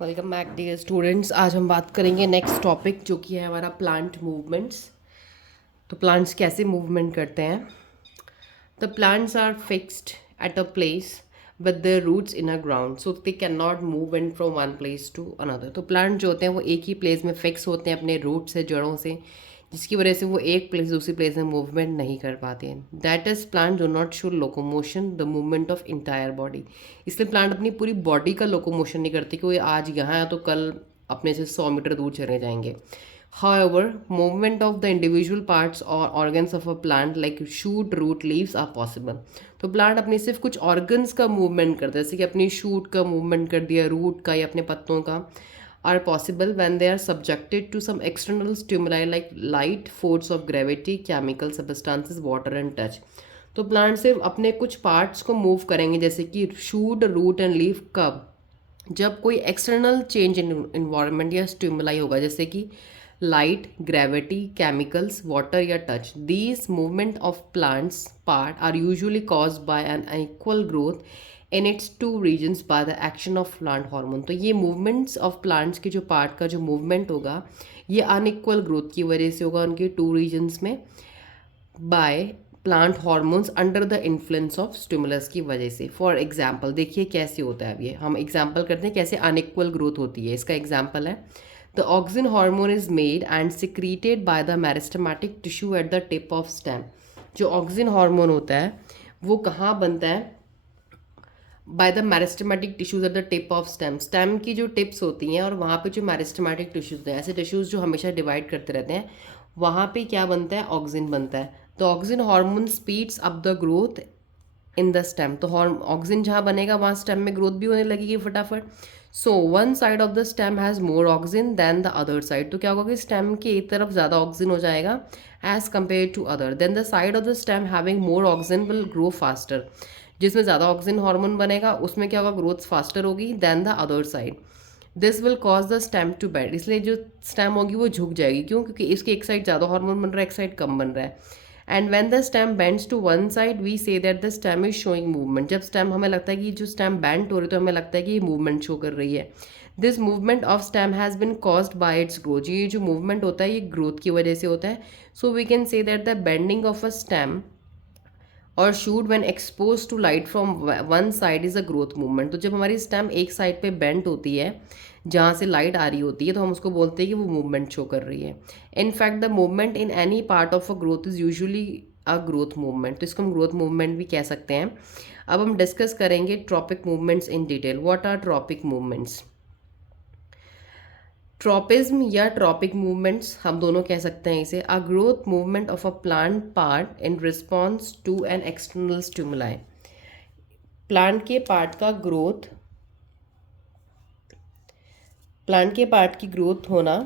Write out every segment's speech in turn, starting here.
Welcome back dear students. आज हम बात करेंगे नेक्स्ट टॉपिक जो कि है हमारा प्लांट मूवमेंट्स। तो प्लांट्स कैसे मूवमेंट करते हैं। The plants are fixed at a place with their roots in a ground so they can not move in from one place to another. तो प्लांट जो होते हैं वो एक ही प्लेस में फिक्स होते हैं अपने रूट से, जड़ों से, जिसकी वजह से वो एक प्लेस दूसरी प्लेस में मूवमेंट नहीं कर पाते हैं। That is plant do not show locomotion the movement of entire body. इसलिए प्लांट अपनी पूरी बॉडी का लोकोमोशन नहीं करती कि वो आज यहाँ है तो कल अपने से 100 मीटर दूर चले जाएंगे। However, movement of the individual parts or organs of a plant like shoot, root, leaves are possible. तो प्लांट अपने सिर्फ कुछ ऑर्गन्स का मूवमेंट करता है, जैसे कि अपनी शूट का मूवमेंट कर दिया, रूट का या अपने पत्तों का, are possible when they are subjected to some external stimuli like light, force of gravity, chemical substances, water and touch. तो प्लांट सिर्फ अपने कुछ पार्ट्स को मूव करेंगे, जैसे कि शूट, रूट एंड लीफ, कब? जब कोई एक्सटर्नल चेंज इन इन्वायरमेंट या स्टिमुलाई होगा, जैसे कि लाइट, ग्रेविटी, केमिकल्स, वाटर या touch. These movement of plants part are usually cause by an unequal growth in its two regions by the action of plant hormone. तो ये movements of plants के जो part का जो movement होगा ये unequal growth की वजह से होगा उनके टू रीजन्स में, by plant hormones under the influence of stimulus की वजह से। फॉर एग्जाम्पल देखिए कैसे होता है। अब ये हम एग्जाम्पल करते हैं कैसे अनइक्वल ग्रोथ होती है। इसका एग्जाम्पल है the auxin hormone is made and secreted by the meristematic tissue at the tip of stem. जो ऑक्सिन हार्मोन होता है वो कहाँ बनता है? By the meristematic tissues at the tip of stem. Stem की जो टिप्स होती हैं और वहाँ पे जो मेरिस्टेमेटिक टिश्यूज होते हैं, ऐसे टिश्यूज जो हमेशा डिवाइड करते रहते हैं, वहाँ पे क्या बनता है? ऑक्सिन बनता है। तो auxin hormone speeds up the growth in the stem. तो ऑक्सिन जहाँ बनेगा वहाँ स्टेम में ग्रोथ भी होने लगेगी फटाफट। So one side of the stem has more auxin than the other side. तो क्या होगा कि स्टेम की एक तरफ ज़्यादा ऑक्सिन हो जाएगा as compare to other. Then the side of the stem having more auxin will grow faster. जिसमें ज़्यादा ऑक्सिन हार्मोन बनेगा उसमें क्या होगा? ग्रोथ फास्टर होगी than the other side. This will cause the stem to bend. इसलिए जो stem होगी वो झुक जाएगी। क्यों? क्योंकि इसकी एक साइड ज़्यादा हार्मोन बन रहा है, एक साइड कम बन रहा है। And when the stem bends to one side we say that the stem is showing movement. जब स्टेम हमें लगता है कि जो स्टेम बेंड हो रही है तो हमें लगता है कि ये मूवमेंट शो कर रही है। This movement of stem has been caused by it's growth. ये जो मूवमेंट होता है ये ग्रोथ की वजह से होता है। So we can say that the bending of a stem और shoot when expose to light from one side is a growth movement. तो जब हमारी स्टेम एक साइड पे बेंट होती है जहाँ से लाइट आ रही होती है तो हम उसको बोलते हैं कि वो मूवमेंट शो कर रही है। In fact the movement in any part of a growth is usually a growth movement. तो इसको हम ग्रोथ मूवमेंट भी कह सकते हैं। अब हम डिस्कस करेंगे tropic movements in detail. What are tropic movements? Tropism या ट्रॉपिक मूवमेंट्स हम दोनों कह सकते हैं इसे। A growth movement of a plant part in response to an external stimuli. Plant के पार्ट का ग्रोथ, प्लांट के पार्ट की ग्रोथ होना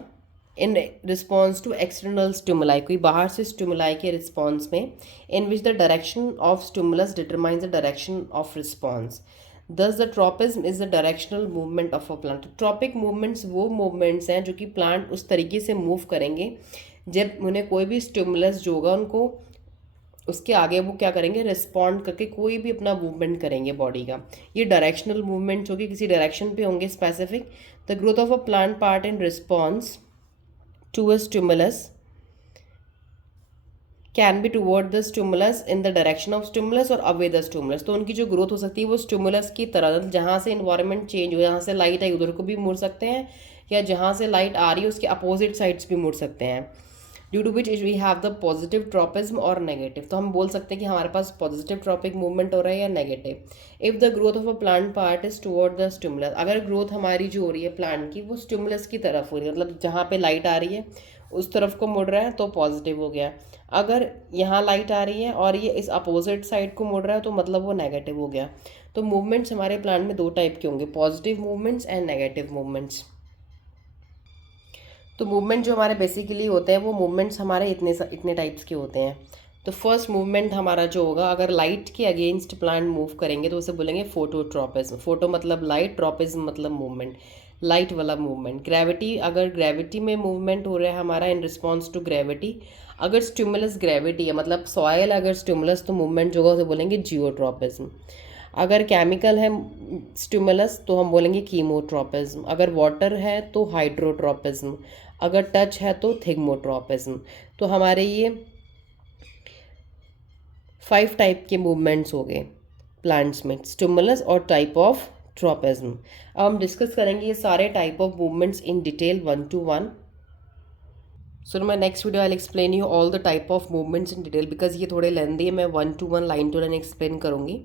in response to external stimuli, कोई बाहर से स्टिमुलाई के रिस्पॉन्स में, in which the direction of stimulus determines the direction of response. दस the tropism is the directional movement of a plant. Tropic movements वो movements हैं जो कि प्लांट उस तरीके से मूव करेंगे जब उन्हें कोई भी स्टिमुलस जो होगा उनको उसके आगे वो क्या करेंगे? रिस्पॉन्ड करके कोई भी अपना मूवमेंट करेंगे बॉडी का। ये डायरेक्शनल मूवमेंट्स होगी, किसी डायरेक्शन पे होंगे specific. The growth of a plant part in response to a stimulus can be toward the stimulus in the direction of stimulus और अवे द स्टिमुलस। तो उनकी जो ग्रोथ हो सकती है वो स्टिमुलस की तरह, जहाँ से इन्वायरमेंट चेंज हो, जहाँ से लाइट आई उधर को भी मुड़ सकते हैं, या जहाँ से लाइट आ रही है उसके अपोजिट साइड्स भी मुड़ सकते हैं। Due to which we have the positive tropism और नेगेटिव। तो हम बोल सकते हैं कि हमारे पास पॉजिटिव ट्रॉपिक मूवमेंट हो रहा है या negative. If the growth of a plant part is toward the stimulus, अगर ग्रोथ हमारी जो हो रही है प्लांट की वो स्टिमुलस की तरफ हो रही है, मतलब जहाँ पे लाइट आ रही है उस तरफ को मुड़ रहा है तो पॉजिटिव हो गया। अगर यहाँ लाइट आ रही है और ये इस अपोजिट साइड को मुड़ रहा है तो मतलब वो नेगेटिव हो गया। तो मूवमेंट्स हमारे प्लांट में दो टाइप के होंगे, positive movements and negative movements. तो मूवमेंट जो हमारे बेसिकली होते हैं वो मूवमेंट्स हमारे इतने टाइप्स के होते हैं। तो फर्स्ट मूवमेंट हमारा जो होगा, अगर लाइट के अगेंस्ट प्लांट मूव करेंगे तो उसे बोलेंगे फोटोट्रॉपिज्म। फोटो मतलब लाइट, ट्रॉपिज्म मतलब मूवमेंट, लाइट वाला मूवमेंट। ग्रेविटी, अगर ग्रेविटी में मूवमेंट हो रहा है हमारा इन रिस्पॉन्स टू ग्रेविटी, अगर स्टिमुलस ग्रेविटी है मतलब सॉयल अगर स्टिमुलस, तो मूवमेंट जो होगा उसे बोलेंगे जियोट्रॉपिज्म। अगर केमिकल है स्टिमुलस तो हम बोलेंगे कीमोट्रोपिज्म, अगर वाटर है तो हाइड्रोट्रोपिज्म, अगर टच है तो थिग्मोट्रोपिज्म। तो हमारे ये 5 टाइप के मूवमेंट्स हो गए प्लांट्स में, स्टिमुलस और टाइप ऑफ ट्रोपिज्म। अब हम डिस्कस करेंगे ये सारे type of movements in detail 1 to 1। So in my next video I explain you all the type of movements in detail, because ये थोड़े लेंदी है, मैं 1 to 1 line to line explain करूँगी।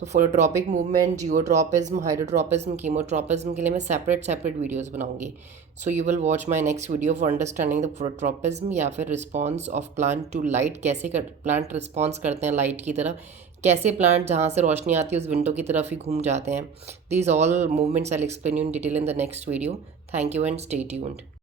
तो phototropic movement, geotropism, hydrotropism, chemotropism के लिए मैं separate videos बनाऊंगी। So you will watch my next video for understanding the phototropism या फिर response of plant to light, कैसे प्लांट रिस्पॉन्स करते हैं लाइट की तरफ, कैसे प्लांट जहाँ से रोशनी आती है उस विंडो की तरफ ही घूम जाते हैं। These all movements I explain you in detail in the next video. Thank you and stay tuned.